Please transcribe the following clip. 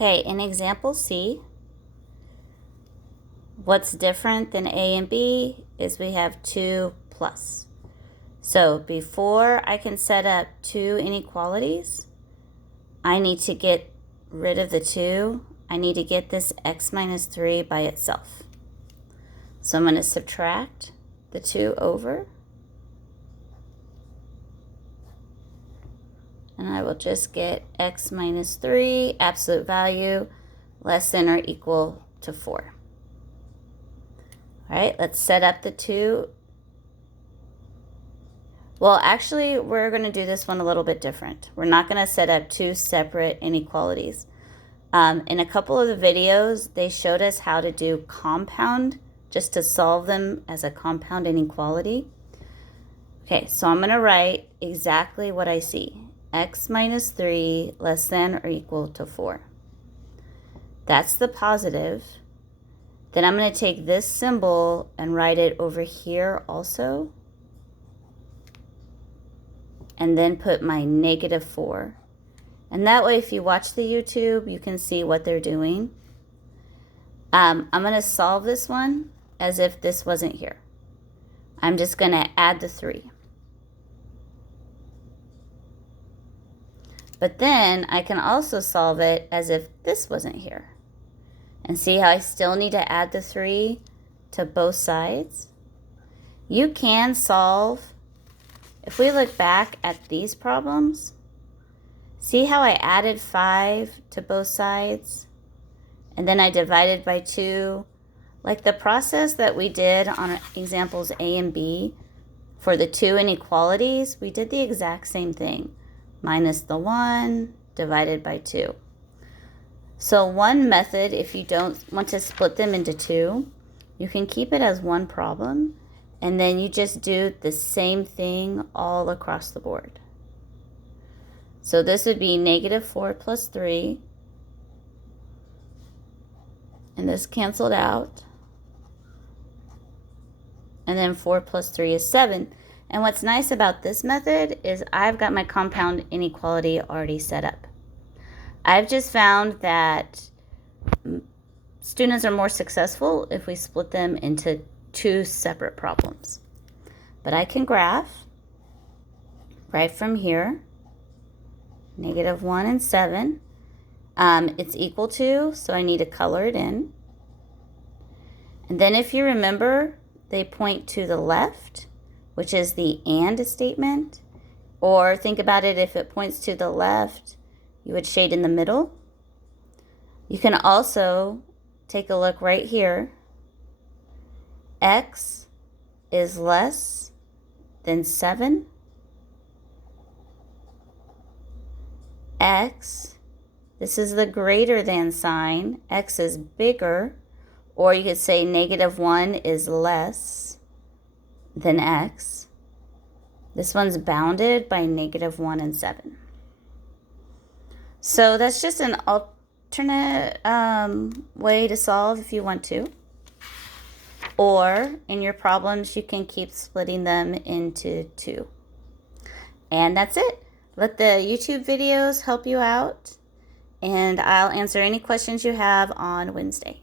Okay, in example C, what's different than A and B is we have 2 plus. So before I can set up two inequalities, I need to get rid of the 2. I need to get this x minus 3 by itself. So I'm going to subtract the 2 over. And I will just get x minus 3, absolute value, less than or equal to 4. All right, let's set up the 2. Well, actually, we're going to do this one a little bit different. We're not going to set up two separate inequalities. In a couple of the videos, they showed us how to do compound, just to solve them as a compound inequality. Okay, so I'm going to write exactly what I see. X minus 3 less than or equal to 4. That's the positive. Then I'm going to take this symbol and write it over here also. And then put my negative 4. And that way, if you watch the YouTube, you can see what they're doing. I'm going to solve this one as if this wasn't here. I'm just going to add the 3. But then I can also solve it as if this wasn't here. And see how I still need to add the 3 to both sides? You can solve, if we look back at these problems, see how I added 5 to both sides? And then I divided by 2. Like the process that we did on examples A and B for the two inequalities, we did the exact same thing. Minus the 1 divided by 2. So one method, if you don't want to split them into 2, you can keep it as one problem, and then you just do the same thing all across the board. So this would be negative 4 plus 3, and this canceled out, and then 4 plus 3 is 7. And what's nice about this method is I've got my compound inequality already set up. I've just found that students are more successful if we split them into two separate problems. But I can graph right from here, negative 1 and 7. It's equal to, so I need to color it in. And then if you remember, they point to the left, which is the and statement. Or think about it, if it points to the left, you would shade in the middle. You can also take a look right here. X is less than 7. X, this is the greater than sign. X is bigger. Or you could say negative 1 is less than X. This one's bounded by negative 1 and 7. So that's just an alternate way to solve if you want to. Or in your problems, you can keep splitting them into 2. And that's it. Let the YouTube videos help you out. And I'll answer any questions you have on Thursday.